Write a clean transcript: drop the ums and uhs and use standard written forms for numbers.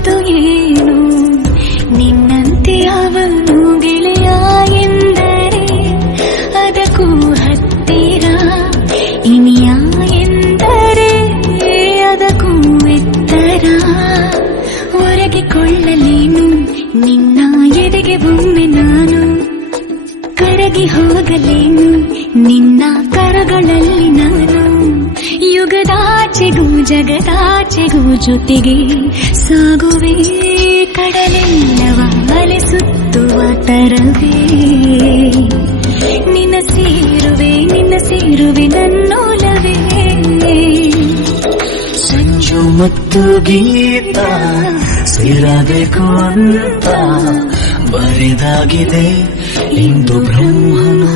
ಸಿಗುವುದು ಏನು ನಿನ್ನಂತೆ ಅವನು ಗೆಳೆಯ ಎಂದರೆ ಅದಕ್ಕೂ ಹತ್ತಿರ ಇನಿಯ ಎಂದರೆ ಅದಕ್ಕೂ ಎತ್ತರ ಒರಗಿಕೊಳ್ಳಲೇನು ನಿನ್ನ ಎದೆಗೆ ಒಮ್ಮೆ ನಾನು ಕರಗಿ ಹೋಗಲೇನು ನಿನ್ನ ಕರಗಳಲ್ಲಿ ನಾನು ಯುಗದಾಚೆಗೂ ಜಗದಾಚೆಗೂ ಜೊತೆಗೆ ಸಾಗುವೆ ಕಡಲೆಲ್ಲವ ಅಲೆ ಸುತ್ತುವ ತರವೇ ನಿನ್ನ ಸೇರುವೆ ನನ್ನೋಲವೇ ಸಂಜು ಮತ್ತು ಗೀತ ಸೇರಬೇಕು ಅಂತ ಬರೆದಾಗಿದೆ ಇಂದು ಬ್ರಹ್ಮನು